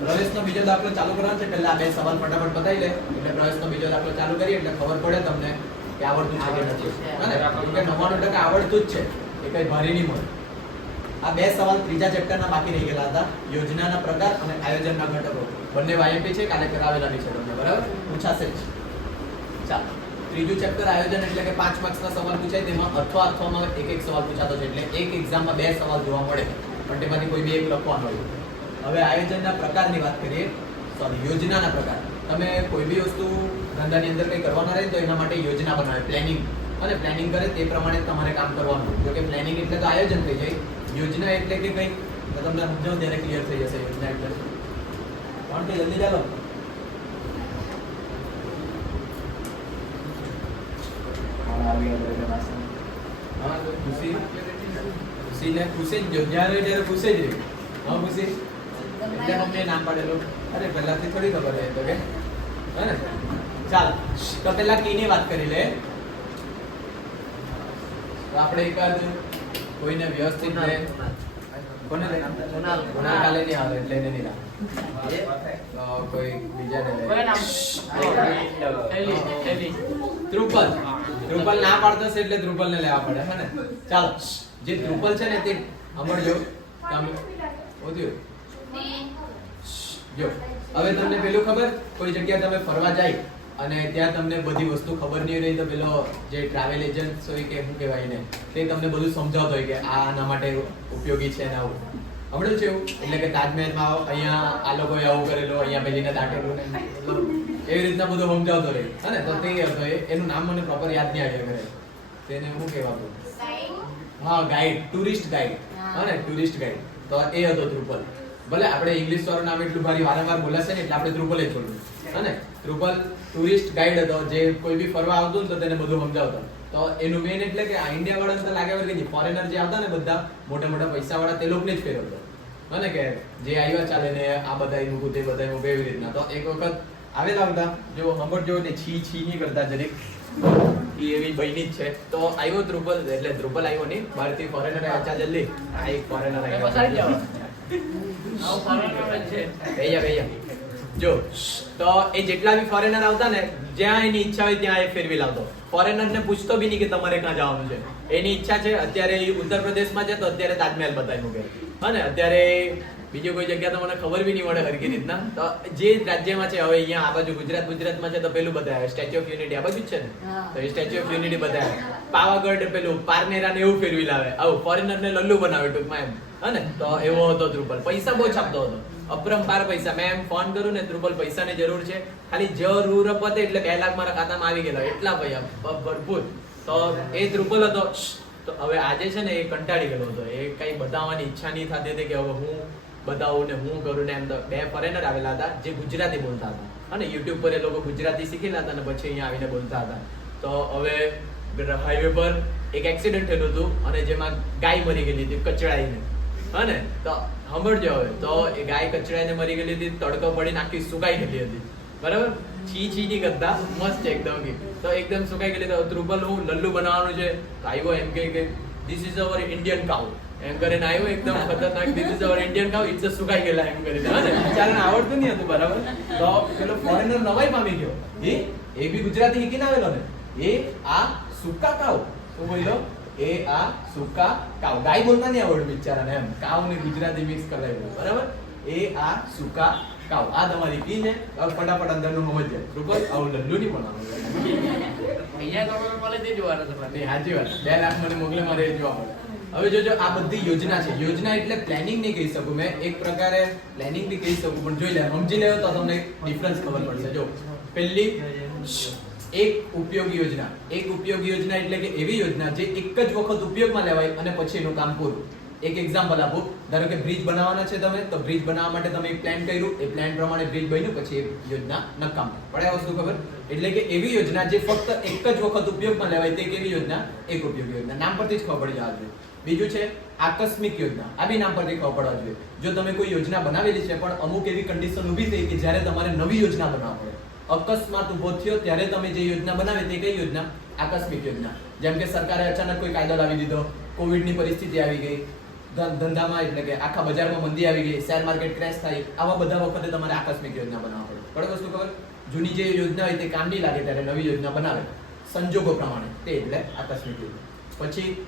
પ્રવેશનો બીજો દાખલો ચાલુ કરવાનો છે. પહેલા બે સવાલ ફટાફટ બતાવી લે. એટલે પ્રવેશનો બીજો દાખલો ચાલુ કરીએ એટલે ખબર પડે તમને કે આવડતું છે કે નથી. કે 99% આવડતું જ છે. એ કઈ ભારી નહીં મળે આ બે સવાલ ત્રીજા ચેપ્ટરના બાકી રહી ગયેલા હતા. યોજનાના પ્રકાર અને આયોજનના ઘટકો. બંને વાયપી છે કાલે કરાવેલા છે તમને બરાબર? પૂછાશે જ. ચાલો. ત્રીજું ચેપ્ટર આયોજન એટલે કે પાંચ માર્ક્સના સવાલ પૂછાય. તેમાં અથવા અથવામાં એક એક સવાલ પૂછાતો છે. એટલે એક એક્ઝામમાં બે સવાલ જોવા મળે. પણ તેમાંથી કોઈ બે એક લખવાનો હોય. હવે આયોજનના પ્રકારની વાત કરીએ સોરી યોજનાના પ્રકાર. તમે કોઈ બી વસ્તુ ધંધાની અંદર કંઈ કરવાના રહે તો એના માટે યોજના બનાવે પ્લાનિંગ અને પ્લાનિંગ કરે તે પ્રમાણે તમારે કામ કરવાનું. જો કે પ્લાનિંગ એટલે તો આયોજન થઈ જાય. યોજના એટલે કે કંઈક તો તમને સમજાવું ત્યારે ક્લિયર થઈ જશે યોજના એટલે પણ કે? જલ્દી ચાલો. તો ખુશી. ને ખુશી જ જ્યારે જ્યારે ખુશી જ હા, ખુશી? એટલે મમ્મીએ નામ પાડેલું. અરે પહેલાથી થોડી ખબર રહે તો કે. હે ને? ચાલ તો પહેલા કીની વાત કરી લે. તો આપણે એકાદ કોઈને વ્યવસ્થિત લે કોને લે કુણાલ. કુણાલ. કાલે નહીં આવે એટલે એને નહીં તો કોઈ બીજાને લે. ધ્રુપલ ધ્રુપલ ના પાડતો એટલે ધ્રુપલ ને લેવા પડે હે ને? ચાલો જે ધ્રુપલ છે ને તે સાંભળજો તમે ઓદ્યો? જો હવે તમને પેલું ખબર? કોઈ જગ્યાએ તમે ફરવા જાય અને ત્યાં તમને બધી વસ્તુ ખબર નહીં રહી તો પેલો જે ટ્રાવેલ એજન્ટ હોય કે શું કહેવાય ને તે તમને બધું સમજાવતો હોય કે આ આના માટે ઉપયોગી છે ને આવું. હમણાં છે એવું એટલે કે તાજમહેલમાં આવો, અહીંયા આ લોકોએ આવું કરેલું અહીંયા પેલીને દાટેલું ને એવી રીતના બધું સમજાવતો રહે. હે ને? તો તે હતો એનું નામ મને પ્રોપર યાદ નહીં આવ્યું કરે તેને શું કહેવાતું હા ગાઈડ ટુરિસ્ટ ગાઈડ હા ને? ટુરિસ્ટ ગાઈડ તો એ હતો ધ્રુપલ ભલે આપણે ઇંગ્લિશ વાળું નામ એટલું ભારી વારંવાર બોલાશે ને, એટલે આપણે ધ્રુપલ જ બોલવું અને ધ્રુપલ ટુરિસ્ટ ગાઈડ હતો, જે કોઈ બી ફરવા આવતું તો તેને બધું સમજાવતો. તો એનું મેઇન એટલે કે આ ઇન્ડિયા વાળા તો લાગે વળગે ફોરેનર જે આવતા ને બધા, મોટા મોટા પૈસા વાળા તે લોકોને જ ફેરવતો. અને કે જે આવ્યા ચાલે ને, આ બધા મૂકું તે બધા મૂકું એવી રીતના. તો એક વખત આવેલા હતા, જો સાંભળજો ને છી છી નહીં કરતા જરીક. એ એવી બહેની જ છે. તો આવ્યો ધ્રુપલ એટલે ધ્રુપલ આવ્યો નહીં ભારતીય ફોરેનર આવ્યા જલ્દી. આ એક ફોરેનર ભૈયા જો, તો એ જેટલા બી ફોરેનર આવતા ને, જ્યાં એની ઈચ્છા હોય ત્યાં એ ફેરવી લાવતો. ફોરેનર ને પૂછતો બી નહીં કે તમારે ક્યાં જવાનું છે. એની ઈચ્છા છે, અત્યારે ઉત્તર પ્રદેશમાં છે, તો અત્યારે તાજમહેલ બતાવી મૂકે અને અત્યારે બીજી કોઈ જગ્યા તો મને ખબર બી નહીં મળે હરકી રીતના. તો જે રાજ્યમાં છે હવે અહીંયા આ બાજુ ગુજરાત ગુજરાતમાં છે તો પેલું બધા સ્ટેચ્યુ ઓફ યુનિટી આ બાજુ છે ને? તો એ સ્ટેચ્યુ ઓફ યુનિટી બધા પાવાગઢ પેલું પારનેરા ને એવું ફેરવી લાવે. આવું ફોરેનર ને લલ્લુ બનાવે ટૂંકમાં એમ. હા તો એવો હતો ધ્રુપલ પૈસા બહુ છાપતો હતો. અપરંપાર પૈસા. મેં એમ ફોન કરું ને ધ્રુપલ પૈસાની જરૂર છે. ખાલી જરૂર પતે એટલે બે લાખ મારા ખાતામાં આવી ગયેલા એટલા પૈસા ભરપૂર. તો એ ધ્રુપલ હતો. તો હવે આજે છે ને એ કંટાળી ગયેલો હતો. એ કઈ બતાવવાની ઈચ્છા નહીં થતી હતી કે હવે હું બતાવું ને હું કરું ને એમ તો બે ફોરેનર આવેલા હતા જે ગુજરાતી બોલતા હતા. અને યુટ્યુબ પર એ લોકો ગુજરાતી શીખેલા હતા અને પછી અહીંયા આવીને બોલતા હતા. તો હવે હાઈવે પર એક એક્સિડન્ટ થયેલું હતું અને જેમાં ગાય મરી ગયેલી હતી, કચડાઈને. હને? તો સાંભળજો હવે. તો એ ગાય કચડાઈને મરી ગયેલી હતી, તડકો પડીને આખી સુકાઈ ગયેલી હતી. બરાબર? છી છી ની કરતા મસ્ત એકદમ તો એકદમ સુકાઈ ગયેલી તો ધ્રુપલ હું લલ્લુ બનાવવાનું છે. તો આવ્યો એમ કે this is our Indian cow એમ કરીને આવ્યો એકદમ ખતરનાક this is our Indian cow it's સુકાઈ ગયેલા એમ કરીને હા ને? બિચારાને આવડતું નહીં હતું બરાબર? તો પેલો ફોરેનર નવાઈ પામી ગયો. એ એ બી ગુજરાતી શીખીને આવેલો ને. એ આ સુકા કાઉ શું બોલ્યો? એ આ સુકા કાઉ ગાય બોલતા નહીં આવડ્યું બિચારાને એમ. કાઉ ને ગુજરાતી મિક્સ કરાવ્યું બરાબર? એ આ સુકા કાઉ આ તમારી પી છે? હવે ફટાફટ અંદરનું જાય રૂપલ આવું લલ્લુ નહીં બનાવવાનું અહીંયા તો મને મળે તે તમારે. સાચી વાત. બે લાખ મને મોકલે મારે જોવા મળે. હવે જોજો આ બધી યોજના છે. યોજના એટલે પ્લાનિંગ નહીં કહી શકું મેં. એક પ્રકારે પ્લાનિંગ બી કહી શકું, પણ જોઈ લે સમજી લેવો તો તમને ડિફરન્સ ખબર પડશે. જો, પહેલી, એક ઉપયોગી યોજના. એક ઉપયોગી યોજના એટલે કે એવી યોજના જે એક જ વખત ઉપયોગમાં લેવાય અને પછી એનું કામ પૂરું. એક એક્ઝામ્પલ આપું. ધારો કે બ્રિજ બનાવવાના છે તમે, તો બ્રિજ બનાવવા માટે તમે પ્લાન કર્યું. એ પ્લાન પ્રમાણે બ્રિજ બન્યું, પછી એ યોજના નકામ. પડે વસ્તુ ખબર? એટલે કે એવી યોજના જે ફક્ત એક જ વખત ઉપયોગમાં લેવાય, તે કેવી યોજના, એક ઉપયોગી યોજના. નામ પરથી જ ખબર પડી જવા જોઈએ બીજું છે આકસ્મિક યોજના. આ બી નામ પરથી ખબર પડવા જોઈએ. જો તમે કોઈ યોજના બનાવેલી છે, પણ અમુક એવી કન્ડિશન ઊભી થઈ કે જ્યારે તમારે નવી યોજના બનાવવા પડે અકસ્માત ઊભો થયો, ત્યારે તમે જે યોજના બનાવે તે કઈ યોજના? આકસ્મિક યોજના. જેમ કે સરકારે અચાનક કોઈ કાયદો લાવી દીધો, કોવિડની પરિસ્થિતિ આવી ગઈ ધંધામાં એટલે કે આખા બજારમાં મંદી આવી ગઈ, શેર માર્કેટ ક્રેશ થાય, આવા બધા વખતે તમારે આકસ્મિક યોજના બનાવવા પડે. પડે વસ્તુ ખબર? જૂની જે યોજના હોય તે કામ નહીં લાગે ત્યારે નવી યોજના બનાવે. સંજોગો પ્રમાણે. તે એટલે આકસ્મિક યોજના. પછી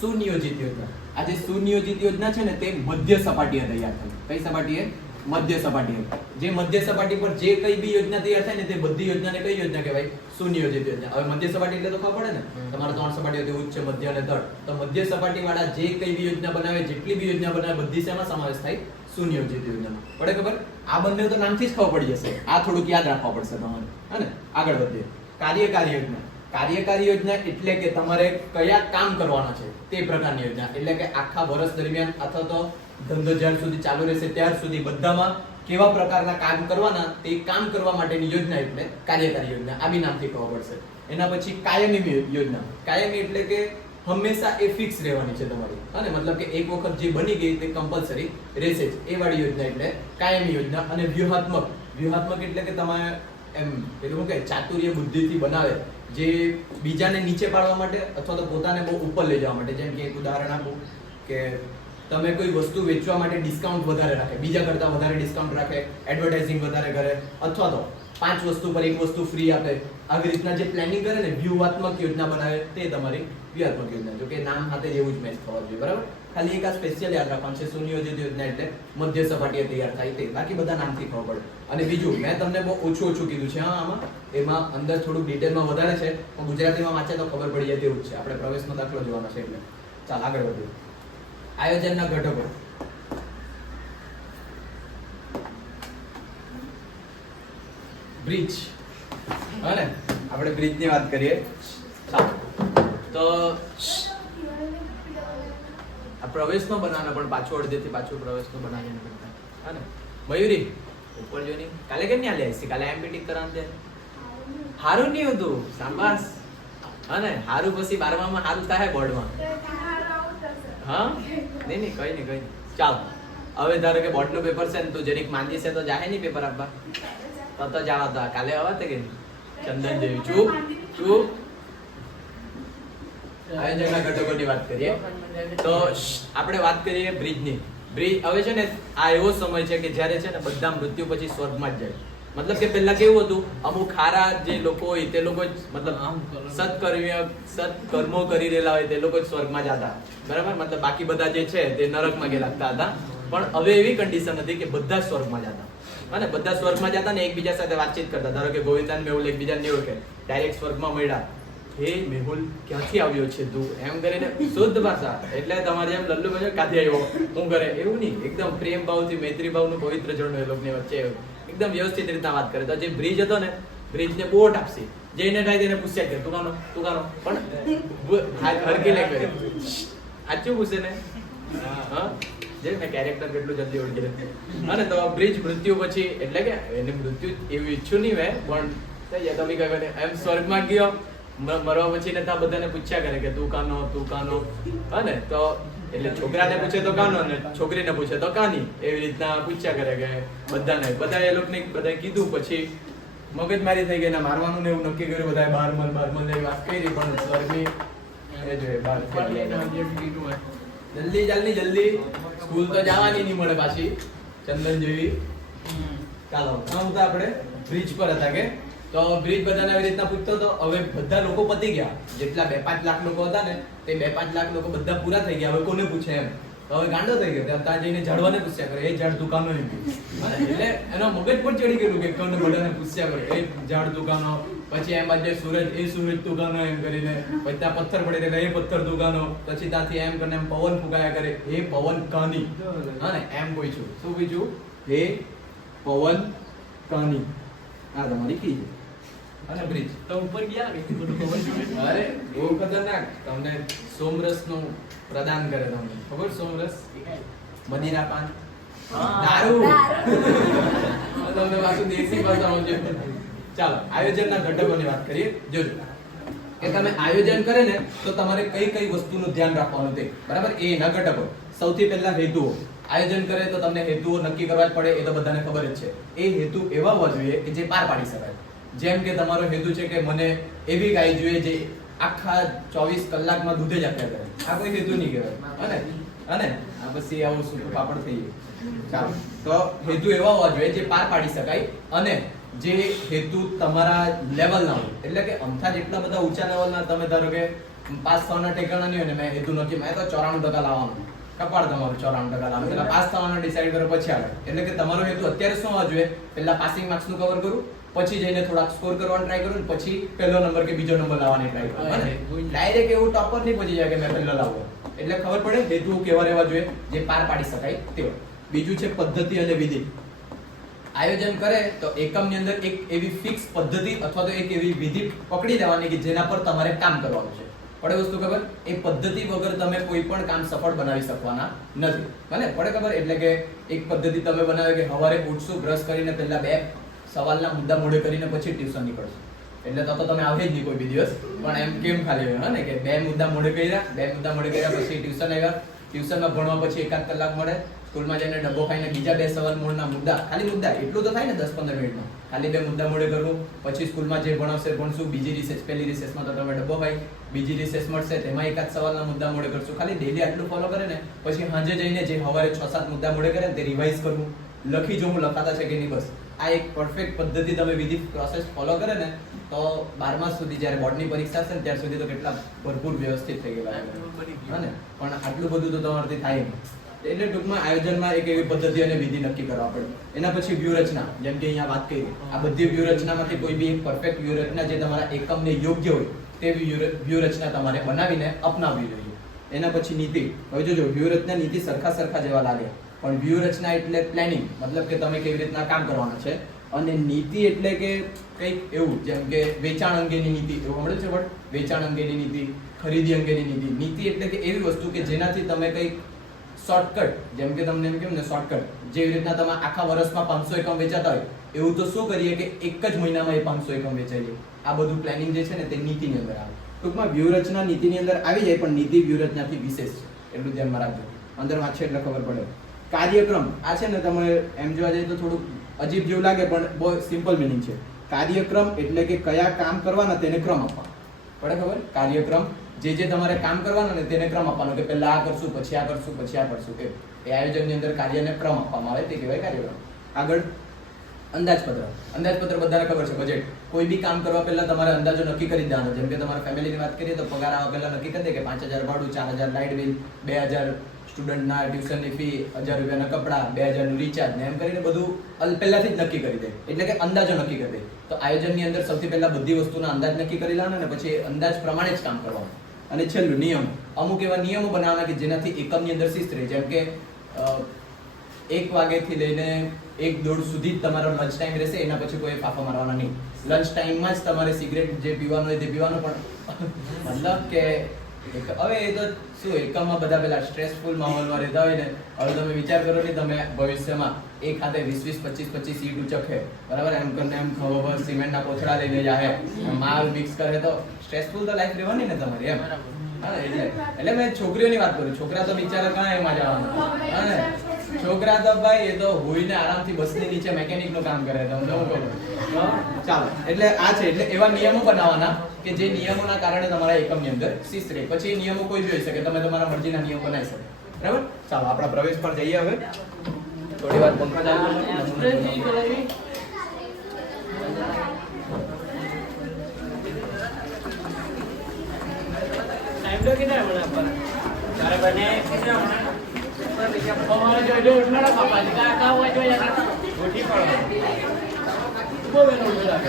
સુનિયોજિત યોજના. આ જે સુનિયોજિત યોજના છે ને તે મધ્ય સપાટીએ તૈયાર થાય. કઈ સપાટીએ મધ્ય સપાટીએ જે મધ્ય સપાટી પર જે કઈ બી યોજના તૈયાર થાય ને તે બધી યોજનાને કઈ યોજના કહેવાય? સુનિયોજિત યોજના. હવે મધ્ય સપાટી એટલે તો ખબર પડે ને? તમારે ત્રણ સપાટીઓ હતી ઉચ્ચ મધ્ય અને તળ. તો મધ્ય સપાટી વાળા જે કઈ બી યોજના બનાવે જેટલી બી યોજના બનાવે બધી શેમાં સમાવેશ થાય? સુનિયોજિત યોજનામાં. પડે ખબર? આ બંને તો નામથી જ ખબર પડી જશે. આ થોડુંક યાદ રાખવા પડશે તમારે. હે ને? આગળ વધીએ. કાર્યકારી યોજના. કાર્યકારી યોજના એટલે કે તમારે કયા કામ કરવાના છે તે પ્રકારની યોજના. એટલે કે આખા વર્ષ દરમિયાન અથવા તો ધંધો જ્યાર સુધી ચાલુ રહેશે ત્યાર સુધી બધામાં કેવા પ્રકારના કામ કરવાના તે કામ કરવા માટેની યોજના એટલે કાર્યકારી યોજના. આ બી નામથી ખબર પડશે. એના પછી કાયમી યોજના. કાયમી એટલે કે હંમેશા એ ફિક્સ રહેવાની છે તમારી. અને મતલબ કે એક વખત જે બની ગઈ તે કમ્પલસરી રહેશે જ. એ વાળી યોજના એટલે કાયમી યોજના અને વ્યૂહાત્મક. વ્યૂહાત્મક એટલે કે તમે એમ, પેલું કે ચાતુર્ય બુદ્ધિથી બનાવે. જે બીજાને નીચે પાડવા માટે અથવા તો પોતાને બહુ ઉપર લઈ જવા માટે. જેમ કે એક ઉદાહરણ આપું કે તમે કોઈ વસ્તુ વેચવા માટે ડિસ્કાઉન્ટ વધારે રાખે, બીજા કરતાં વધારે ડિસ્કાઉન્ટ રાખે એડવર્ટાઇઝિંગ વધારે કરે, અથવા તો પાંચ વસ્તુ પર એક વસ્તુ ફ્રી આપે, આવી રીતના જે પ્લાનિંગ કરે ને, વ્યૂહાત્મક યોજના બનાવે, તે તમારી વ્યૂહાત્મક યોજના. જો કે નામ સાથે જેવું જ મેચ થવા જોઈએ, બરાબર? ખાલી એક આ સ્પેશિયલ યાદ રાખવાનું છે સુનિયોજિત યોજના એટલે મધ્ય સપાટીએ તૈયાર થાય તે. બાકી બધા નામથી ખબર પડે. અને બીજું, મેં તમને બહુ ઓછું ઓછું કીધું છે, હા, આમાં. એમાં અંદર થોડુંક ડિટેલમાં વધારે છે, પણ ગુજરાતીમાં વાંચે તો ખબર પડી જાય તેવું છે. આપણે પ્રવેશનો દાખલો જોવાનો છે એટલે. ચાલ, આગળ વધીએ. આયોજનના ઘટકો. બ્રિજ. હા ને? આપણે બ્રિજની વાત કરીએ. તો આ પ્રવેશનો બનાવવાનો, પણ પાછો અડધેથી પાછો પ્રવેશનો બનાવીને કરતા. હા ને? મયુરી, ઉપર જોની કાલે કેમ નહીં આલી કાલે એમપીટી કરાવવાનું છે. હારું નહીં હતું. શાબાશ. હા ને? હારું પછી બારમામાં હારું થાય બોર્ડમાં. હા? નહીં નહીં, કઈ નહીં, કઈ. ચાલ. હવે ધારો કે બોર્ડનું પેપર છે ને, તું જરીક માંદી છે તો જાહે નહીં પેપર આપવા. તો તો જવા દો. કાલે આવા તે કે ચંદન જેવી. ચૂપ. ચૂપ. આયોજનના ઘટકોની વાત કરીએ. તો આપણે વાત કરીએ બ્રિજની. બ્રિજ હવે છે ને આ એવો સમય છે કે જ્યારે છે ને બધા મૃત્યુ પછી સ્વર્ગમાં જ જાય. મતલબ કે પહેલા કેવું હતું? અમુક ખારા જે લોકો હોય તે લોકો મતલબ સત્કર્મ્ય સત્કર્મો કરી રહેલા હોય તે લોકો જ સ્વર્ગમાં જતા. બરાબર? મતલબ બાકી બધા જે છે તે નરકમાં લાગતા હતા. પણ હવે એવી કન્ડિશન હતી કે બધા સ્વર્ગમાં જતા. અને બધા સ્વર્ગમાં જતા ને એકબીજા સાથે વાતચીત કરતા. ધારો કે ગોવિંદાન મેહુલ એકબીજાને નહીં ઓળખે ડાયરેક્ટ સ્વર્ગમાં મળ્યા. હે મેહુલ, ક્યાંથી આવ્યો છે તું? એમ કરીને શુદ્ધ ભાષા, એટલે તમારે એમ લલ્લુ ભાઈ કાથી આવ્યો. હું કરે એવું નહીં, એકદમ પ્રેમ ભાવથી, મૈત્રી ભાવનું પવિત્ર જળનું એ લોકોની વચ્ચે એકદમ વ્યવસ્થિત રીતના વાત કરે તો જે બ્રિજ હતો ને બ્રિજને બોટ આપશે. જઈને થાય તેને પૂછ્યા કે, તું કાનો તું કાનો? પણ હરકી લે કરે. સાચું પૂછે ને? હા, જે ને કેરેક્ટર કેટલું જલ્દી ઓળખી લે અને તો બ્રિજ મૃત્યુ પછી, એટલે કે એને મૃત્યુ એવું ઈચ્છું નહીં મેં, પણ થઈ જાય તમે કહ્યું એમ સ્વર્ગમાં ગયો મ- મરવા પછી ને ત્યાં બધાને પૂછ્યા કરે કે તું કાનો તું કાનો? હા તો એટલે છોકરાને પૂછે તો કાનો ને છોકરીને પૂછે તો કાની? એવી રીતના પૂછ્યા કરે કે બધાને. બધા એ લોકોને બધા કીધું. પછી મગજમારી થઈ ગઈ ને મારવાનું ને એવું નક્કી કર્યું. બધા બાર મન બાર મન એવી વાત કરી પણ ગરમી એ જોઈએ બાર જલ્દી જલ્દી જલ્દી. સ્કૂલ તો જવાની નહીં મળે પાછી. ચંદન જેવી. ચાલો આમ તો આપણે બ્રિજ પર હતા કે? તો બ્રિજ બધાને આવી રીતના પૂછતો હતો. હવે બધા લોકો પતી ગયા. જેટલા બે પાંચ લાખ લોકો હતા ને, તે બે પાંચ લાખ લોકો બધા પૂરા થઈ ગયા. હવે કોને પૂછે એમ? હવે ગાંડો થઈ ગયો. ત્યાં જઈને ઝાડવાને પૂછ્યા કરે, એ ઝાડ દુકાનો એટલે એનો મગજ પણ ચડી ગયેલું કે કોને બધાને પૂછ્યા કરે, એ ઝાડ દુકાનો, પછી એમ આજે સૂરજ, એ સૂરજ દુકાનો એમ કરીને, પછી ત્યાં પથ્થર પડી રહેલા એ પથ્થર દુકાનો, પછી ત્યાંથી એમ કરીને એમ પવન ફૂંકાયા કરે, એ પવન કાની. હા ને, એમ પૂછ્યું શું પૂછ્યું હે પવન કાની. આ તમારી કી છે. અને બ્રિજ તો ઉપર ગયા કે બધું ખબર છે? અરે બહુ ખતરનાક. તમને સોમરસનું પ્રદાન કરે તમને. ખબર સોમરસ? મદિરા પાન. દારૂ. તમને પાછું દેશી ભાષામાં છે ચાલો આયોજનના ઘટકોની વાત કરીએ. જોજો. કે તમે આયોજન કરે ને તો તમારે કઈ કઈ વસ્તુનું ધ્યાન રાખવાનું તે. બરાબર? એ એના ઘટકો. સૌથી પહેલા હેતુઓ. આયોજન કરે તો તમને હેતુઓ નક્કી કરવા જ પડે એ તો બધાને ખબર જ છે. એ હેતુ એવા હોવા જોઈએ કે જે પાર પાડી શકાય. જેમ કે તમારો હેતુ છે કે મને એવી ગાય જોઈએ જે આખા ચોવીસ કલાકમાં દૂધે જ આપ્યા કરે. આ કોઈ હેતુ નહીં કહેવાય. અને અને, આ પછી આવું સૂકું પાપડ થઈ ગયું. ચાલો. તો હેતુ એવા હોવા જોઈએ જે પાર પાડી શકાય અને જે હેતુ તમારા લેવલના હોય. એટલે કે અમથા જેટલા બધા ઊંચા લેવલના તમે ધારો કે પાસ થવાના ટેકાણા નહીં હોય ને મેં હેતુ નક્કી, મેં તો ચોરાણું ટકા લાવવાનું. કપાળ તમારું ચોરાણું ટકા લાવવાનું. એટલે પાસ થવાનો ડિસાઈડ કરો, પછી આવે. એટલે કે તમારો હેતુ અત્યારે શું હોવા જોઈએ? પહેલા પાસિંગ માર્ક્સનું કવર કરું. પછી જઈને થોડાક સ્કોર કરવાનો ટ્રાય કરું પછી પહેલો નંબર કે બીજો નંબર લાવવાની ટ્રાય કરું. ડાયરેક્ટ એવું ટોપર નહીં પહોંચી જાય કે મેં પહેલો લાવો એટલે ખબર પડે હેતુ કેવા રહેવા જોઈએ જે પાર પાડી શકાય તેવો. બીજું છે પદ્ધતિ અને વિધિ. આયોજન કરે તો એકમની અંદર એક એવી ફિક્સ પદ્ધતિ અથવા તો એક એવી વિધિ પકડી લેવાની કે જેના પર તમારે કામ કરવાનું છે. પડે વસ્તુ ખબર? એ પદ્ધતિ વગર તમે કોઈ પણ કામ સફળ બનાવી શકવાના નથી. મને પડે ખબર? એટલે કે એક પદ્ધતિ તમે બનાવે કે સવારે ઉઠશું બ્રશ કરીને પહેલા બે સવાલના મુદ્દા મોડે કરીને પછી ટ્યુશન નીકળશું. એટલે તો તો તમે આવે જ નહીં કોઈ બી દિવસ. પણ એમ કેમ ખાલી હોય ને, કે બે મુદ્દા મોડે કર્યા, બે મુદ્દા મોડે કર્યા, પછી ટ્યુશન આવ્યા. ટ્યુશનમાં ભણવા પછી એકાદ કલાક મળે. સ્કૂલમાં જઈને ડબ્બો ખાઈને બીજા બે સવાલ મૂળના મુદ્દા. ખાલી મુદ્દા, એટલું તો થાય ને દસ પંદર મિનિટમાં. ખાલી બે મુદ્દા મોડે કરવું. પછી સ્કૂલમાં જે ભણાવશે ભણશું, બીજી રિસેસ પહેલી રિસેસમાં તો તમે ડબ્બો ખાઈ. બીજી રિસેસ મળશે, તેમાં એકાદ સવાલના મુદ્દા મોડે કરશું. ખાલી ડેલી આટલું ફોલો કરે ને, પછી સાંજે જઈને જે સવારે છ સાત મુદ્દા મોડે કરે તે રિવાઇઝ કરવું. લખી જોવું, લખાતા છે કે નહીં બસ. આ એક પરફેક્ટ પદ્ધતિ તમે વિધિ પ્રોસેસ ફોલો કરે ને તો બારમા સુધી જ્યારે બોર્ડની પરીક્ષા છે ને ત્યાર સુધી તો કેટલા ભરપૂર વ્યવસ્થિત થઈ ગયેલા. હા ને? પણ આટલું બધું તો તમારાથી થાય એટલે ટૂંકમાં આયોજનમાં એક એવી પદ્ધતિ અને વિધિ નક્કી કરવા પડે. એના પછી વ્યૂહરચના જેમ કે અહીંયા વાત કરી. આ બધી વ્યૂહરચનામાંથી કોઈ બી એક પરફેક્ટ વ્યૂહરચના જે તમારા એકમને યોગ્ય હોય તેવી વ્યૂહરચના તમારે બનાવીને અપનાવવી જોઈએ. એના પછી નીતિ. હવે જોજો વ્યૂહરચના નીતિ સરખા સરખા જેવા લાગે. પણ વ્યૂહરચના એટલે પ્લાનિંગ મતલબ કે તમે કેવી રીતના કામ કરવાના છે. અને નીતિ એટલે કે કંઈક એવું, જેમ કે વેચાણ અંગેની નીતિ, એવું સાંભળ્યું છે પણ વેચાણ અંગેની નીતિ, ખરીદી અંગેની નીતિ. નીતિ એટલે કે એવી વસ્તુ કે જેનાથી તમે કંઈક શોર્ટકટ જેમ કે તમને એમ કેમ ને શોર્ટકટ જેવી રીતના તમે આખા વર્ષમાં પાંચસો એકમ વેચાતા હોય, એવું તો શું કરીએ કે એક જ મહિનામાં એ પાંચસો એકમ વેચાઈ આ બધું પ્લાનિંગ જે છે ને, તે નીતિની અંદર આવે. ટૂંકમાં વ્યૂહરચના નીતિની અંદર આવી જાય, પણ નીતિ વ્યૂહરચનાથી વિશેષ છે. એટલું ધ્યાનમાં રાખજો. અંદર વાંચે એટલે ખબર પડે. કાર્યક્રમ, આ છે ને તમે એમ જોવા જઈએ તો થોડુંક અજીબ જેવું લાગે, પણ બહુ સિમ્પલ મિનિંગ છે. કાર્યક્રમ એટલે કે કયા કામ કરવાના તેને ક્રમ આપવાનો. પડે ખબર? કાર્યક્રમ, જે જે તમારે કામ કરવાના ને તેને ક્રમ આપવાનો કે પહેલા આ કરશું, પછી આ કરશું, પછી આ કરશું, કે એ આયોજનની અંદર કાર્યને ક્રમ આપવામાં આવે, તે કહેવાય કાર્યક્રમ. આગળ, અંદાજપત્ર. અંદાજપત્ર બધાને ખબર છે બજેટ કોઈ બી કામ કરવા પહેલા તમારે અંદાજો નક્કી કરી દેવાનો. જેમ કે તમારા ફેમિલીની વાત કરીએ તો પગાર આવવા પહેલા નક્કી કરી દે કે પાંચ હજાર ભાડું, ચાર હજાર લાઇટ બિલ બે હજાર સ્ટુડન્ટના ટ્યુશનની ફી હજાર રૂપિયાના કપડાં, બે હજારનું રિચાર્જ ને એમ કરીને બધું અલ- પહેલાંથી જ નક્કી કરી દે. એટલે કે અંદાજો નક્કી કરી દે. તો આયોજનની અંદર સૌથી પહેલા બધી વસ્તુના અંદાજ નક્કી કરી લેવાના ને પછી અંદાજ પ્રમાણે જ કામ કરવાનું. અને છેલ્લું, નિયમ. અમુક એવા નિયમો બનાવવાના કે જેનાથી એકમની અંદર શિસ્ત રહે. જેમ કે એક વાગ્યાથી લઈને એક દોઢ સુધી જ તમારો લંચ ટાઈમ રહેશે, એના પછી કોઈ ફાફા મારવાના નહીં. લંચ ટાઈમમાં જ તમારે સિગરેટ જે પીવાનું હોય તે પીવાનું પણ. મતલબ કે હવે એ તો શું એકમમાં બધા પેલા સ્ટ્રેસફુલ માહોલમાં રહેતા હોય ને હવે તમે વિચાર કરો ને તમે ભવિષ્યમાં એક ખાતે વીસ વીસ પચીસ પચીસ સીટ ઉચકે બરાબર? એમ કરીને એમ ખબર સિમેન્ટના કોથળા લઈને જાય માલ મિક્સ કરે તો સ્ટ્રેસફુલ તો લાઈફ રહેવાની ને તમારી એમ? હા, એટલે એટલે મેં છોકરીઓની વાત કરું છોકરા તો બિચારા કાંઈ એમાં જવાના? હા ને? છોકરા તો ભાઈ એ તો હોઈને આરામથી બસની નીચે મેકેનિકનું કામ કરે તમને હું કહું ચાલો. એટલે આ છે એટલે એવા નિયમો બનાવવાના કે જે નિયમોના કારણે તમારા એકમની અંદર શિસ્ત રહે. પછી એ નિયમો કોઈ જોઈ શકે તમે તમારા મરજીના નિયમ બનાવી શકો. બરાબર? ચાલો આપણા પ્રવેશ પર જઈએ હવે. થોડી વાર પંખા ચાલુ ટાઈમ તો કેટલા આપવાના? તારે બને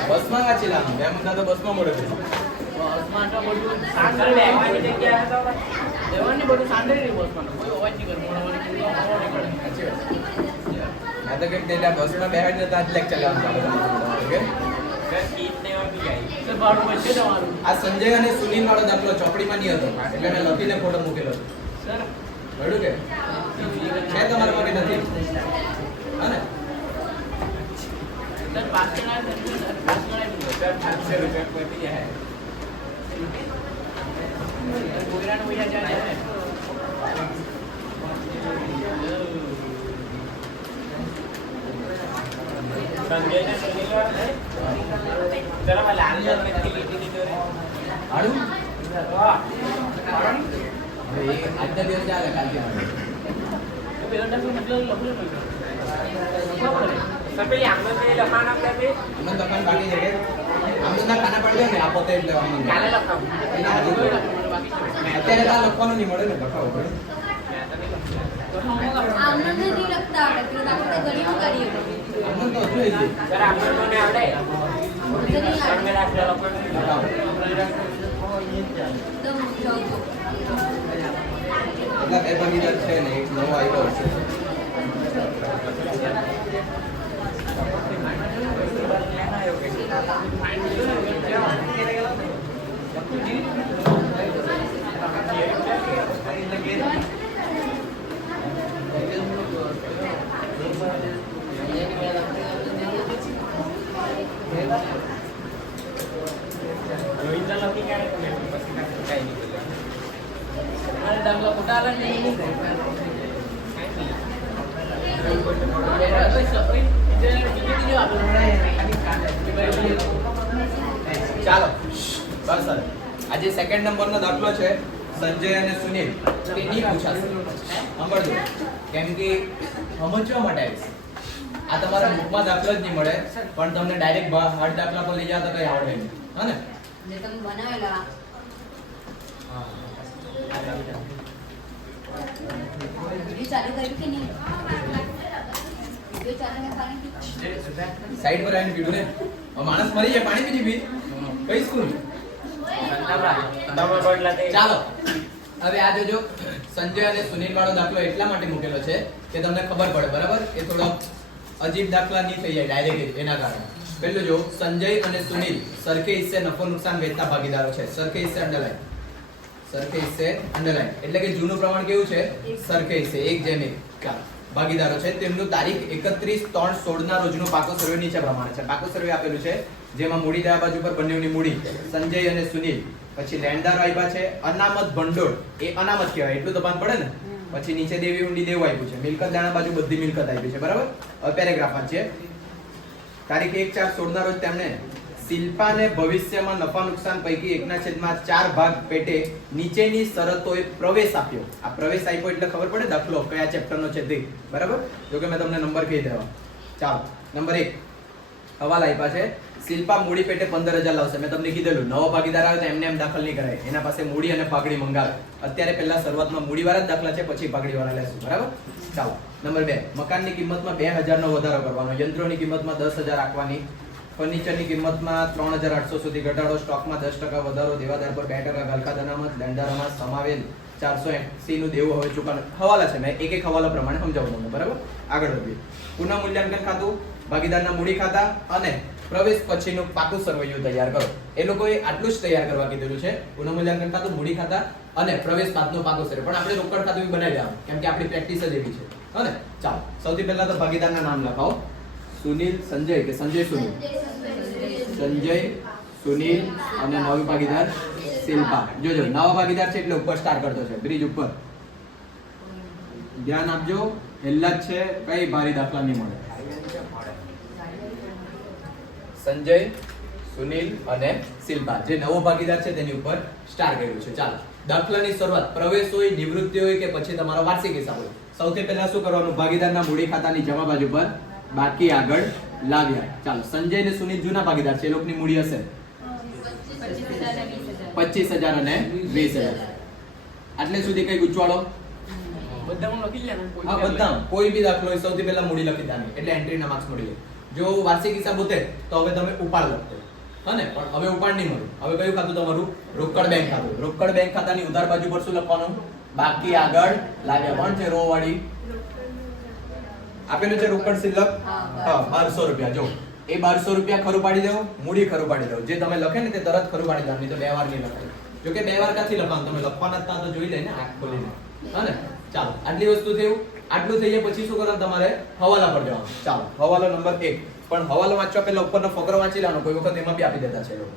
બસમાં વાંચી લાવવાનું બે તો બસમાં મળે બસમાં તો બધું સાંકળ બેસવાની જગ્યા હતો. બેસવાની બધું સાંકળ બસમાં કોઈ અવાજ નહીં કરે. મોડો તો કંઈક એટલે બસમાં બેહાડીને ત્યાં જ લેક્ચર લેવાનું. ઓકે. આ સંજય અને સુનિલ વાળો દાખલો ચોપડીમાં નહીં હતો એટલે મેં લખીને ફોટો મૂકેલો સર, મળ્યું કે છે તમારા પાસે નથી હા ને સર, પાછળ આવે છે, સર, પાછળ આવી ગયો. સર, પાંચસો રૂપિયા પતી જાય. સર, ગોગરાનું પૈસા જાય છે ને? સંજયને સુનિલ વાળો ને? સર, આમાં લાલ લાલ નથી લીધી દીધો રે. હાડું વાહ. હવે એ આજના અત્યારે તો લખવાનું નહીં મળે ને લખાવો પડે. તો નહીં લખ્યું. આમને નથી લખતા આવડે પેલો દાખલો તો ઘડીમાં કરીએ આનંદ તો હજુ હજી. સર આંગળીઓ મને આવડે મને નહીં પણ આવડે મેં દાખલો લખવાનું લખાવો. એકદમ જાઉં છું. એટલા બે ભાગીદાર છે ને એક નવો આવ્યો હશે રોહિતને ચાલો બસ સર આજે સેકન્ડ નંબરનો દાખલો છે સંજય અને સુનિલ. તે નહીં પૂછાશે. સાંભળજો. કેમ કે સમજવા માટે આવીશ આ તમારા બુકમાં દાખલો જ નહીં મળે પણ તમને ડાયરેક્ટ હાર્ડ દાખલા પર લઈ જાવ તો કઈ આવડે નહીં. હા ને? તમે બનાવેલા. વીડિયો ચાલુ કર્યું કે નહીં વીડિયો ચાલુ ને પાણી સાઈડ પર આવીને પીડું ને. માણસ મરી જાય, પાણી પીધી પી કઈ સ્કૂલ ચાલો. હવે આ જોજો. સંજય અને સુનિલ વાળો દાખલો એટલા માટે મૂકેલો છે કે તમને ખબર પડે, બરાબર? એ થોડો અજીબ દાખલા નહીં થઈ જાય ડાયરેક્ટ એના કારણે. પેલું જો, સંજય અને સુનિલ સરખે હિસ્સે નફો નુકસાન વેચતા ભાગીદારો છે. સરખે હિસ્સે અંડરલાઈન સરખે છે અંડરલાઈન એટલે કે જૂનું પ્રમાણ કેવું છે? સરખે છે એક જેમ એક. ચાલો. ભાગીદારો છે તેમનું તારીખ એકત્રીસ ત્રણ સોળ ના રોજનું પાકો સર્વે નીચે પ્રમાણે છે. પાકો સર્વે આપેલું છે જેમાં મૂડી દયા બાજુ પર બંનેની મૂડી સંજય અને સુનિલ. પછી લેણદાર આપ્યા છે અનામત ભંડોળ. એ અનામત કહેવાય એટલું તો ભાન પડે ને? પછી નીચે દેવી ઊંડી દેવું આપ્યું છે. મિલકત દાણા બાજુ બધી મિલકત આપી છે બરાબર? હવે પેરેગ્રાફ વાંચીએ તારીખ એક ચાર સોળ ના રોજ તેમણે શિલ્પાને ભવિષ્યમાં નફા નુકસાન પૈકી એકના છેદમાં ચાર ભાગ પેટે નીચેની શરતોએ પ્રવેશ આપ્યો. આ પ્રવેશ આપ્યો એટલે ખબર પડે? દાખલો, કયા ચેપ્ટરનો છે તે. બરાબર? જો કે મેં તમને નંબર કહી દેવા. ચાલો, નંબર એક. હવાલ આપ્યા છે. શિલ્પા મૂડી પેટે પંદર હજાર લાવશે. મેં તમને કીધેલું, નવો ભાગીદાર આવે તો એમને એમ દાખલ નહીં કરાય. એના પાસે મૂડી અને પાઘડી મંગાવે. અત્યારે પહેલા શરૂઆતમાં મૂડીવાળા જ દાખલા છે, પછી પાઘડીવાળા લેશું. બરાબર? ચાલો, નંબર બે. મકાનની કિંમતમાં બે હજારનો વધારો કરવાનો. યંત્રોની કિંમતમાં દસ હજાર રાખવાની. ફર્નિચરની કિંમતમાં ત્રણ હજાર આઠસો સુધી ઘટાડો. સ્ટોકમાં દસ ટકા વધારો. દેવાદાર પર બે ટકા ગલખાદ અનામત દંડારામાં સમાવેલ. ચારસો એંસીનું દેવું હવે ચૂકવાનું હવાલા છે મેં. એક એક હવાલા પ્રમાણે સમજાવું તમને. બરાબર? આગળ વધીએ. પુનઃ મૂલ્યાંકન ખાતું, ભાગીદારના મૂડી ખાતા અને પ્રવેશ પછીનું પાકું સરવૈયું તૈયાર કરો. એ લોકોએ આટલું જ તૈયાર કરવા કીધેલું છે. પુનઃ મૂલ્યાંકન ખાતું, મૂડી ખાતા અને પ્રવેશ બાદનું પાકું સર્વે પણ આપણે રોકડ ખાતું બનાવી દેવાનું. કેમ કે આપણી પ્રેક્ટિસ જ એવી છે. હને ચાલો. સૌથી પહેલા તો ભાગીદારના નામ લખાવો. સુનિલ, સંજય, કે સંજય સુનિલ? સંજય, સુનિલ અને નવી ભાગીદાર શિલ્પા. જોજો, નવા ભાગીદાર છે એટલે ઉપર સ્ટાર કરતો છે બ્રિજ ઉપર. ધ્યાન આપજો પહેલા જ છે, કઈ ભારી દાખલા નહીં મળે. સંજય, સુનિલ અને શિલ્પા. જે નવો ભાગીદાર છે તેની ઉપર સ્ટાર કર્યું છે. ચાલો, દાખલાની શરૂઆત. પ્રવેશ હોય, નિવૃત્તિ હોય કે પછી તમારો વાર્ષિક હિસાબ હોય. સૌથી પહેલા શું કરવાનું? ભાગીદારના મૂડી ખાતાની જમા બાજુ પર બાકી આગળ લાવ્યા. ચાલો સંજય અને સુનિત જૂના ભાગીદાર છે એ લોકોની મૂડી હશે. પચીસ હજાર અને વીસ હજાર. આટલે સુધી કઈ ગુચવાડો? ને, હા બધા. કોઈ બી દાખલો હોય સૌથી પહેલા મૂડી લખી દેવાની એટલે એન્ટ્રીના માર્ક્સ જાય. જો વાર્ષિક હિસાબ હોતે તો હવે તમે ઉપાડ લખો. હા પણ હવે ઉપાડ નહીં મળ્યું હવે કયું ખાતું તમારું? રોકડ બેંક ખાતું. રોકડ બેંક ખાતાની ઉધાર બાજુ પર શું લખવાનું? બાકી આગળ લાગ્યા પણ છે? રો વાળી આપેલું છે રોકડ શિલ્લક હા, બારસો રૂપિયા. જો એ બારસો રૂપિયા ખરું પાડી દેવો મૂડી ખરું પાડી દેવો. જે તમે લખે ને તે તરત ખરું પાડી દેવાનું નહીં તો બે વાર નહીં લખાય જો કે બે વાર ક્યાંથી લખવાનું? તમે લખવાના જ તો જોઈ લઈને આંખ ખોલીને. હા ને? ચાલો આટલી વસ્તુ થયું આટલું થઈ જાય પછી શું કરવાનું? તમારે હવાલા પર જવાનું. ચાલો હવાલો નંબર એક. પણ હવાલો વાંચવા પહેલા ઉપરનો ફકરો વાંચી લેવાનો. કોઈ વખત એમાં બી આપી દેતા છે લોકો.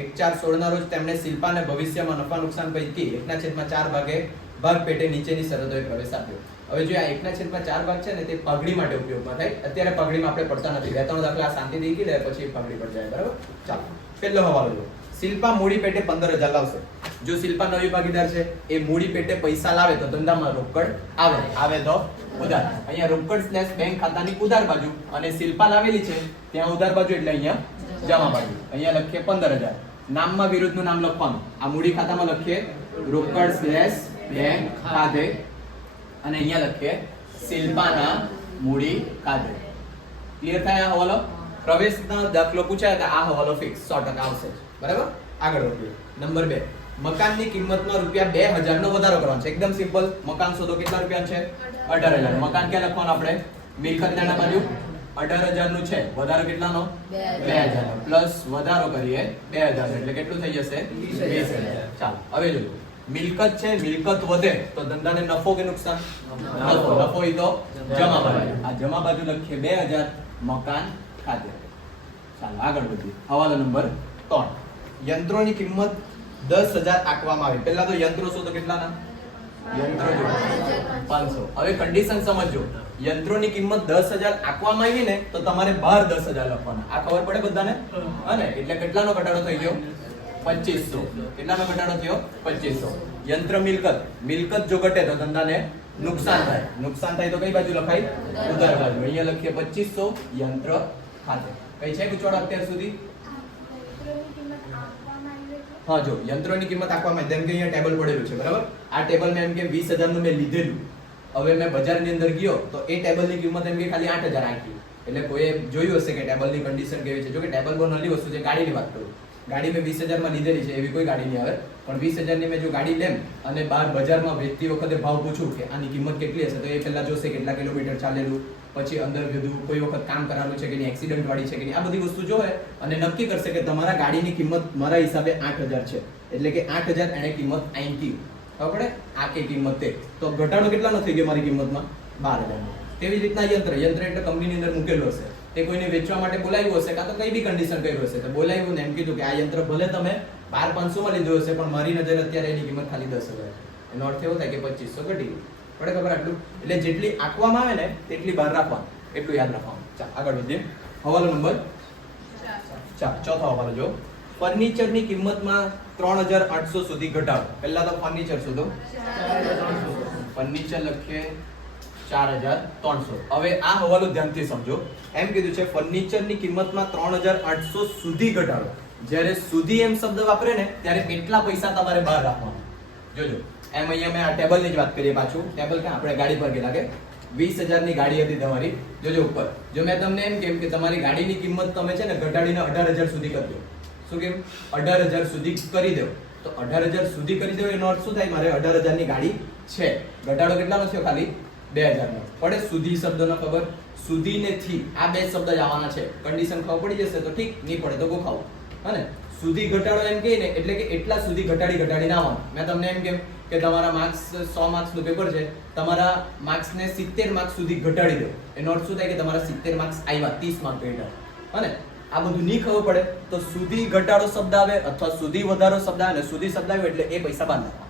એક ચાર સોળના રોજ તેમણે શિલ્પાને ભવિષ્યમાં નફા નુકસાન પૈકી એકના છેદમાં ચાર ભાગે ભાગ પેટે નીચેની શરતોએ પ્રવેશ આપ્યો. હવે જો આ એકના છેદમાં ચાર ભાગ છે ને, તે પગડી માટે ઉપયોગમાં થાય. અત્યારે પગડીમાં આપણે પડતા નથી. બે ત્રણ દાખલા શાંતિ કી લે પછી પગડી પડ જાય. બરાબર? ચાલો. પહેલો હવાલો જો શિલ્પા મૂડી પેટે પંદર હજાર લાવશે. જો શિલ્પા નવી ભાગીદાર છે, એ મૂડી પેટે પૈસા લાવે તો ધંધામાં રોકડ આવે. આવે તો ઉધાર. અહીંયા રોકડ સ્લેશ બેંક ખાતાની ઉધાર બાજુ અને શિલ્પા લાવેલી છે, ત્યાં ઉધાર બાજુ એટલે અહીંયા જમા બાજુ. અહીંયા લખીએ પંદર હજાર. નામમાં વિરુદ્ધનું નામ લખવાનું. આ મૂડી ખાતામાં લખીએ રોકડ સ્લેશ બેંક ખાતે અને અહીંયા લખીએ શિલ્પાના મૂડી ખાતે ક્લિયર થાય આ હવાલો? પ્રવેશનો દાખલો પૂછાય તો આ હવાલો ફિક્સ સો ટકા આવશે. બરાબર? આગળ વધીએ. નંબર બે. મકાનની કિંમતમાં રૂપિયા બે હજારનો વધારો કરવાનો છે. એકદમ સિમ્પલ મકાન શોધો કેટલા રૂપિયા છે? અઢાર હજાર. મકાન ક્યાં લખવાનું આપણે? મિલકત નાના બાજુ. અઢાર હજારનું છે. વધારો કેટલાનો? બે બે હજાર પ્લસ વધારો કરીએ બે હજાર એટલે કેટલું થઈ જશે? વીસ હજાર. ચાલો હવે જોજો મિલકત છે મિલકત વધે તો ધંધાને નફો કે નુકસાન? નફો. નફો. ઈ તો જમા બાજુ. આ જમા બાજુ લખીએ બે હજાર મકાન ખાતે. ચાલો આગળ વધીએ. હવાલો નંબર ત્રણ. યંત્રોની કિંમત દસ હજાર આંકવામાં આવી. પહેલા તો યંત્રો શું તો કેટલાના? યંત્રો પાંચસો. હવે કન્ડિશન સમજજો. યંત્રોની કિંમત દસ હજાર આંકવામાં આવી ને તો તમારે બહાર દસ હજાર લખવાના. આ ખબર પડે બધાને? અને એટલે કેટલાનો ઘટાડો થઈ ગયો? પચીસો. કેટલાનો ઘટાડો થયો? પચીસો. યંત્ર મિલકત. મિલકત જો ઘટે તો ધંધાને નુકસાન થાય. નુકસાન થાય તો કઈ બાજુ લખાય? ઉધાર બાજુ. અહીંયા લખીએ પચીસો યંત્ર ખાતે. કઈ છે ગુચવાડ અત્યાર સુધી? હા, જો. યંત્રોની કિંમત આપવામાં જેમ કે અહીંયા ટેબલ પડેલું છે, બરાબર? આ ટેબલ મેં એમ કે વીસ હજારનું મેં લીધેલું. હવે મેં બજારની અંદર ગયો, તો એ ટેબલની કિંમત એમ કે ખાલી 8000 આંકી. એટલે કોઈએ જોયું હશે કે ટેબલની કન્ડિશન કેવી છે? જો કે ટેબલ બહુ નાની વસ્તુ છે, ગાડીની વાત કરું. ગાડી મેં વીસ હજારમાં લીધેલી છે, એવી કોઈ ગાડી નહીં આવે. પણ વીસ હજારની મેં જો ગાડી લેમ અને બહાર બજારમાં વેચતી વખતે ભાવ પૂછું કે આની કિંમત કેટલી હશે, તો એ પહેલાં જોશે કેટલા કિલોમીટર ચાલેલું, પછી અંદર બધું કોઈ વખત કામ કરાવેલું છે કે નહીં એક્સિડન્ટ વાળી છે કે નહીં, આ બધી વસ્તુ જોવે અને નક્કી કરશે કે તમારા ગાડીની કિંમત મારા હિસાબે આઠ હજાર છે. એટલે કે આઠ હજાર એણે કિંમત આંકી. ખબર આ કે કિંમત તે ઘટાડો કેટલાનો થઈ ગયો મારી કિંમતમાં? બાર હજારનો. તેવી રીતના યંત્ર. યંત્ર એટલે કંપનીની અંદર મૂકેલું હશે. તે કોઈને વેચવા માટે બોલાવ્યું હશે કાં તો કઈ બી કન્ડિશન કર્યું હશે. તો બોલાવ્યું ને એમ કીધું કે આ યંત્ર ભલે તમે બાર પાંચસો માં લીધું હશે, પણ મારી નજર અત્યારે એની કિંમત ખાલી દસ હજાર. એનો અર્થ એવો થાય કે પચીસો ઘટી પડે ખબર આટલું? એટલે જેટલી આંકવામાં આવે ને, તેટલી બહાર રાખવા એટલું યાદ રાખવાનું. ચાલ, આગળ વધીએ. હવાલો નંબર? ચાલ, ચોથો હવાલો જો ફર્નિચરની કિંમતમાં ત્રણ હજાર આઠસો સુધી ઘટાડો. પહેલા તો ફર્નિચર શોધો. ફર્નિચર લખીએ. ચાર હજાર ત્રણસો. હવે આ હવાલો ધ્યાનથી સમજો. એમ કીધું છે ફર્નિચરની કિંમતમાં ત્રણ હજાર આઠસો સુધી ઘટાડો. જ્યારે સુધી એમ શબ્દ વાપરે ત્યારે કેટલા પૈસા તમારે બહાર રાખવાના. જોજો, એમ અહીંયા મેં આ ટેબલની જ વાત કરીએ પાછું. ટેબલ કે આપણે ગાડી પર ગયેલા, કે? વીસ હજારની ગાડી હતી તમારી. જોજો ઉપર. જો મેં તમને એમ કેમ કે તમારી ગાડીની કિંમત તમે છે ને ઘટાડીને અઢાર હજાર સુધી કરજો શું કેમ? અઢાર હજાર સુધી કરી દો. તો અઢાર હજાર સુધી કરી દો એનો અર્થ શું થાય? મારે અઢાર હજારની ગાડી છે. ઘટાડો કેટલાનો થયો ખાલી? બે હજારનો પડે સુધી શબ્દનો ખબર? સુધી ને થી. આ બે શબ્દ જ આવવાના છે. કન્ડિશન ખબર પડી જશે તો ઠીક, નહીં પડે તો ગોખાવું. હને સુધી ઘટાડો એમ કહે ને એટલે કે એટલા સુધી ઘટાડી ઘટાડીને આવવાનું. મેં તમને એમ કેમ કે તમારા માર્ક્સ સો માર્ક્સનું પેપર છે, તમારા માર્ક્સને સિત્તેર માર્ક્સ સુધી ઘટાડી દો. એનો અર્થ શું થાય કે તમારા સિત્તેર માર્ક્સ આવ્યા, ત્રીસ માર્ક ઘટ્યા હને આ બધું નહીં ખબર પડે, તો સુધી ઘટાડો શબ્દ આવે અથવા સુધી વધારો શબ્દ આવે ને સુધી શબ્દ આવે એટલે એ પૈસા લખવાના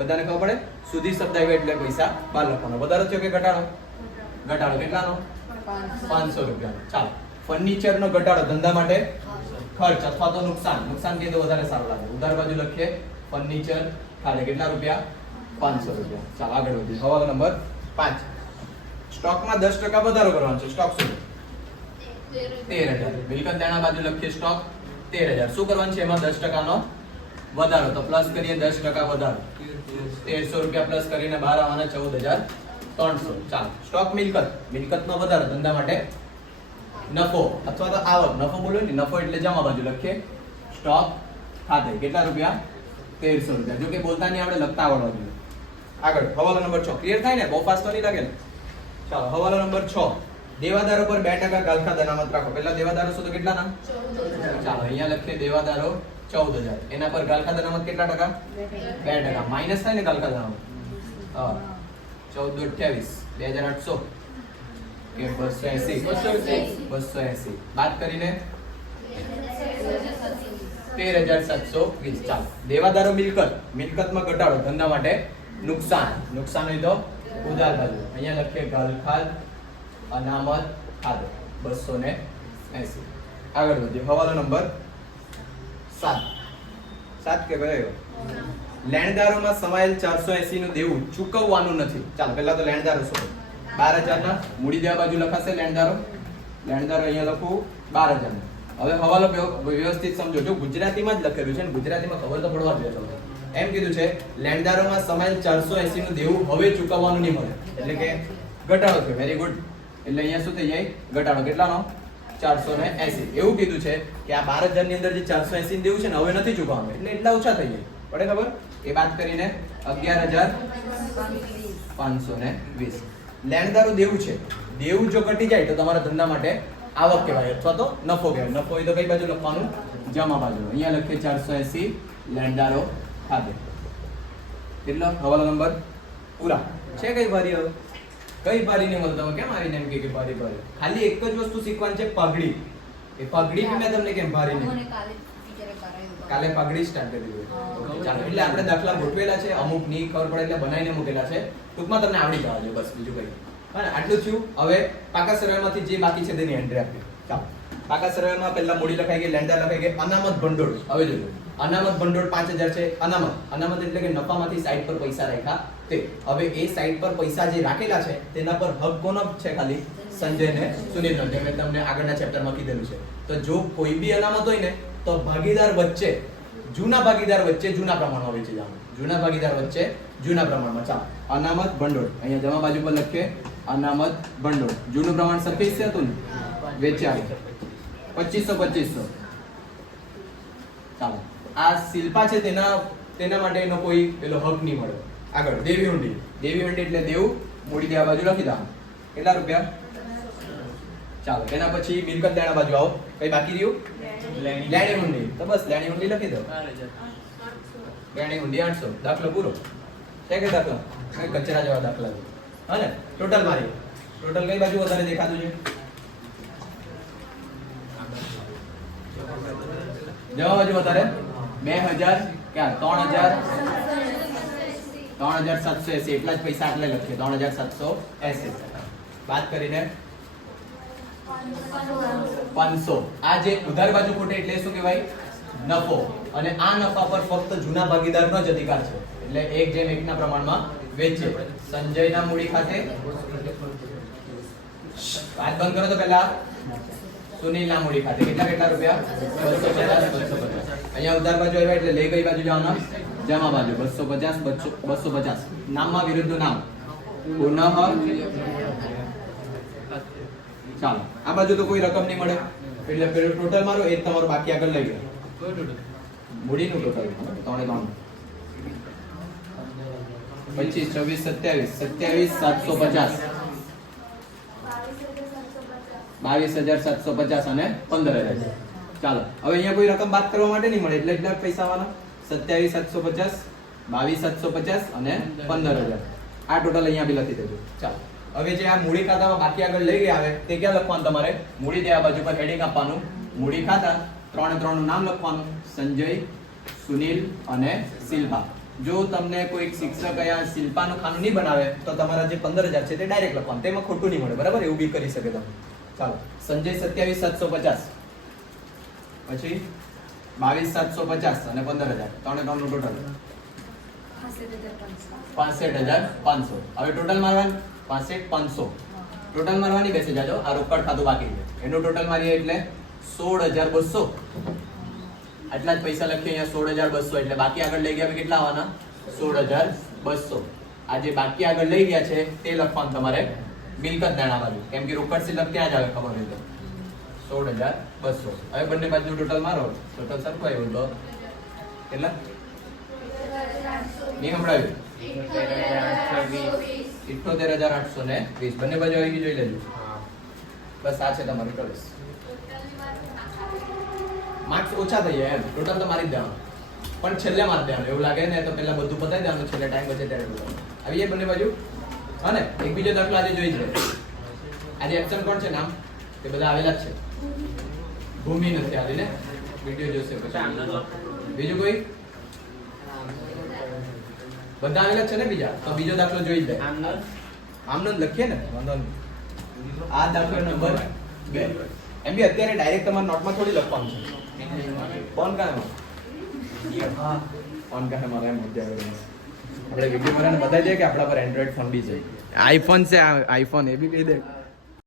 બધાને ખબર પડે? સુધી શબ્દ આવ્યો એટલે પૈસા બાર લખવાનો વધારો થયો કે ઘટાડો? ઘટાડો કેટલાનો? પાંચસો. રૂપિયાનો. ચાલો. ફર્નિચરનો ઘટાડો ધંધા માટે ખર્ચ અથવા તો નુકસાન. નુકસાન કહીએ તો વધારે સારું લાગે. ઉધાર બાજુ લખીએ. ફર્નિચર ખાલી કેટલા રૂપિયા? પાંચસો રૂપિયા. ચાલો આગળ વધીએ. સવાલ નંબર પાંચ. સ્ટોકમાં દસ ટકા વધારો કરવાનો છે. સ્ટોક શું? તેર હજાર. મિલકત તેના બાજુ લખીએ સ્ટોક તેર હજાર. શું કરવાનું છે? એમાં દસ ટકાનો વધારો. તો પ્લસ કરીએ દસ ટકા વધારો. તેરસો રૂપિયા પ્લસ કરીને બહાર આવવાના ચૌદ હજાર ત્રણસો. ચાલો સ્ટોક મિલકત. મિલકતનો વધારો ધંધા માટે નફો અથવા તો આવક. નફો બોલો ને, નફો એટલે જમા બાજુ લખીએ. સ્ટોક ખાતે. કેટલા રૂપિયા? તેરસો રૂપિયા. જો કે બોલતા નહીં આપણે લખતા આવડવા જોઈએ. આગળ, હવાલો નંબર છ. ક્લિયર થાય ને? બહુ ફાસ્ટ તો નહીં લાગે ને? ચાલો, હવાલો નંબર છ. દેવાદારો પર બે ટકા ગાલખા અનામત રાખો. પહેલા દેવાદારો શું તો કેટલા નામ ચાલો, અહીંયા લખીએ દેવાદારો ચૌદ હજાર. એના પર ગાલખા અનામત કેટલા ટકા? બે ટકા. માઇનસ થાય ને ગાલખા અનામત હા. ચૌદ અઠ્યાવીસ. બે હજાર આઠસો. કે બસો એસી. બસો એંસી. બાદ કરીને? તેર હજાર સાતસો વીસ. ચાલો. દેવાદારો મિલકત. મિલકતમાં ઘટાડો. ધંધા માટે નુકસાન. નુકસાન હોય તો ઉધાર બાજુ અહીંયા લખીએ ગલખાદ અનામત, ખાધો. બસો ને એસી. આગળ વધીએ. હવાલો નંબર સાત. સાત કે કયો લેણદારોમાં સમાયેલ ચારસો એસી નું દેવું ચૂકવવાનું નથી. ચાલો, પહેલા તો લેણદારો શું બાર હજારના મૂડી દેવા બાજુ લખાશે લેણદારો. લેણદારો અહીંયા લખું બાર હજાર હવે હવાલો વ્યવ- વ્યવસ્થિત સમજો. જો ગુજરાતીમાં જ લખેલું છે ને, ગુજરાતીમાં ખબર તો પડવા જોઈએ તમને એમ કીધું છે, લેણદારોમાં સમાયેલ ચારસો એસી નું દેવું હવે ચૂકવવાનું નહીં મળે. એટલે કે ઘટાડો થયો. વેરી ગુડ એટલે અહીંયા શું થઈ જાય? ઘટાડો. કેટલાનો? ચારસો ને એસી. એવું કીધું છે કે આ બાર હજારની અંદર જે ચારસો એસી દેવું છે ને, હવે નથી ચૂકવવાનું. એટલે એટલા ઓછા થઈ જાય. પડે ખબર? એ વાત કરીને અગિયાર હજાર પાંચસો ને વીસ. લેણદારો દેવું છે. દેવું જો ઘટી જાય તો તમારા ધંધા માટે આવક કહેવાય, અથવા તો નફો કહેવાય. નફો હોય તો કઈ બાજુ લખવાનું? જમા બાજુ. અહીંયા લખીએ ચારસો એસી લેણદારો ખાતે. કેટલો? હવાલો નંબર? પૂરા. છે કઈ ભારી હવે કઈ ભારી નહીં મળતો કેમ આવીને એમ કે ભારી ભારી ખાલી એક જ વસ્તુ શીખવાની છે પગડી એ પગડી બી મેં તમને કેમ ભારી નહીં કાલે પગડી સ્ટાર્ટ કરી દીધું. ચાલો. એટલે આપણે દાખલા ગોઠવેલા છે અમુકની ખબર પડે એટલે બનાવીને મૂકેલા છે. ટૂંકમાં તમને આવડી જવા જોઈએ બસ બીજું કઈ હા આટલું થયું. હવે પાકા સરવાળામાંથી જે બાકી છે તેની એન્ટ્રી આપી ચાલો. પાકા સરવાળામાં પહેલા મૂડી લખાઈ ગઈ લેન્ડર લખાઈ ગઈ અનામત ભંડોળ. હવે જોજો. અનામત ભંડોળ પાંચ હજાર છે અનામત. અનામત એટલે કે નફામાંથી સાઈડ પર પૈસા રાખ્યા. તે હવે એ સાઈટ પર પૈસા જે રાખેલા છે, તેના પર હક કોનો છે ખાલી? સંજય ને સુનિલ નો જે મેં તમને આગળના ચેપ્ટરમાં કીધેલું છે. તો જો કોઈ બી અનામત હોય ને, તો ભાગીદાર વચ્ચે, જૂના ભાગીદાર વચ્ચે જૂના પ્રમાણમાં વેચી જવાનું. જૂના ભાગીદાર વચ્ચે જૂના પ્રમાણમાં. ચાલો. અનામત ભંડોળ. અહીંયા જમા બાજુ પર લખીએ. અનામત ભંડોળ. જૂનું પ્રમાણ છે હતું ને? વેચ્યા પચીસો પચીસો. ચાલો. આ શિલ્પા છે તેના તેના માટે એનો કોઈ પેલો હક નહીં મળે. આગળ દેવી ઊંડી. દેવી ઊંડી એટલે દેવું મૂડી દેવા બાજુ લખી દો. કેટલા રૂપિયા? ચાલો એના પછી મિલકત દેણા બાજુ આવો. કઈ બાકી રહ્યું? લેણી. ઊંડી. તો બસ લેણી ઊંડી લખી દો. લેણી ઊંડી આઠસો. દાખલો પૂરો. છે કે દાખલો? કઈ કચરા જેવા દાખલા હા ને? ટોટલ મારી. ટોટલ કઈ બાજુ વધારે દેખાતું છે? જવા બાજુ વધારે. બે હજાર ક્યાં? ત્રણ હજાર? ત્રણ હજાર સાતસો એસી, એટલા જ પૈસા આટલે લખીએ, ત્રણ હજાર સાતસો એસી. વાત કરીને પાંચસો. આ જે ઉધાર બાજુ ખોટે એટલે શું કહેવાય? નફો. અને આ નફા પર ફક્ત જૂના ભાગીદારનો જ અધિકાર છે. એટલે એક જેમ એકના પ્રમાણમાં વેચે. સંજયના મૂડી ખાતે વાત બંધ કરો તો પહેલા સુનિલના મૂડી ખાતે. કેટલા કેટલા રૂપિયા? બસો પચાસ. બસો પચાસ. અહીંયા ઉધાર બાજુ આવ્યા એટલે લે ગઈ બાજુ જવાના જમા બાજુ બસો પચાસ બસો પચાસ. નામમાં વિરુદ્ધનું નામ. પુનઃ. ચાલો. આ બાજુ તો કોઈ રકમ નહીં મળે. એટલે પેલું ટોટલ મારો, એ તમારો બાકી આગળ લઈ ગયો મૂડીનું ટોટલ ત્રણે ત્રણ. પચીસ, છવ્વીસ, સત્યાવીસ. સત્યાવીસ, સાતસો પચાસ. બાવીસ હજાર સાતસો પચાસ અને પંદર હજાર. ચાલો. હવે અહીંયા કોઈ રકમ બાદ કરવા માટે નહીં મળે. એટલે એટલા પૈસા આવવાના. સત્યાવીસ સાતસો પચાસ, બાવીસ સાતસો પચાસ અને પંદર હજાર. આ ટોટલ અહીંયા બી લખી દેજો. ચાલો. હવે જે આ મૂડી ખાતામાં બાકી આગળ લઈ ગયા આવે તે ક્યાં લખવાનું તમારે? મૂડી દેવા બાજુ પર હેડિંગ આપવાનું. મૂડી ખાતા ત્રણે ત્રણનું નામ લખવાનું. સંજય, સુનિલ અને શિલ્પા. જો તમને કોઈ શિક્ષક અહીંયા શિલ્પાનું ખાનું નહીં બનાવે, તો તમારા જે પંદર હજાર છે તે ડાયરેક્ટ લખવાનું. તેમાં ખોટું નહીં મળે, બરાબર? એવું બી કરી શકે તમે. ચાલો. સંજય સત્યાવીસ સાતસો પચાસ. પછી? બાવીસ સાતસો પચાસ અને પંદર હજાર. ત્રણે ત્રણનું ટોટલ પાસઠ હજાર પાંચસો. હવે ટોટલ મારવાનું? પાસઠ પાંચસો. ટોટલ મારવાની બેસી જાજો. આ રોકડ ખાતું બાકી છે. એનું ટોટલ મારીએ એટલે સોળ હજાર બસો. આટલા જ પૈસા લખીએ અહીંયા સોળ હજાર બસો. એટલે બાકી આગળ લઈ ગયા કેટલા આવવાના? સોળ હજાર બસો. આ જે બાકી આગળ લઈ ગયા છે, તે લખવાનું તમારે મિલકત નાણા બાજુ. કેમ કે રોકડ સિલક ત્યાં જ આવે ખબર હોય તો. સોળ હજાર બસો. હવે બંને બાજુ ટોટલ મારો. ટોટલ સરખું આવ્યું તો. કેટલા? નહીં સંભળાવ્યું. ઇઠોતેર હજાર આઠસો ને વીસ. બંને બાજુ આવી ગઈ, જોઈ લેજો. બસ આ છે તમારું પ્રવેશ માર્ક્સ ઓછા થઈ જાય એમ. ટોટલ તો મારી જ દેવાનું. પણ છેલ્લે મારી દેવાનું. એવું લાગે ને, તો પહેલા બધું પતાવી દેવાનું, છેલ્લે ટાઈમ બચે ત્યારે. આવી જાય બંને બાજુ? હા ને? એક બીજો દાખલો આજે જોઈ છે આજે એબસન્ટ કોણ છે નામ? તે બધા આવેલા જ છે. ભૂમિ નથી આવી ને વીડિયો જોશે પછી. બીજું કોઈ? બધા આવેલા છે ને બીજા? તો બીજો દાખલો જોઈ લે. આમનો જ લખીએ ને? વાંધો નહીં. આ દાખલો નંબર બે. એમ બી અત્યારે ડાયરેક્ટ તમારે નોટમાં થોડી લખવાનું છે. કોણ કાં એમાં ફોન કહે મારે? એમ મજા આવે. આપણે વીડિયો બનાવીને બતાવી દઈએ કે આપણા પર એન્ડ્રોઈડ ફોન બી જાય આઈફોન છે આઈફોન એ બી કહી દે.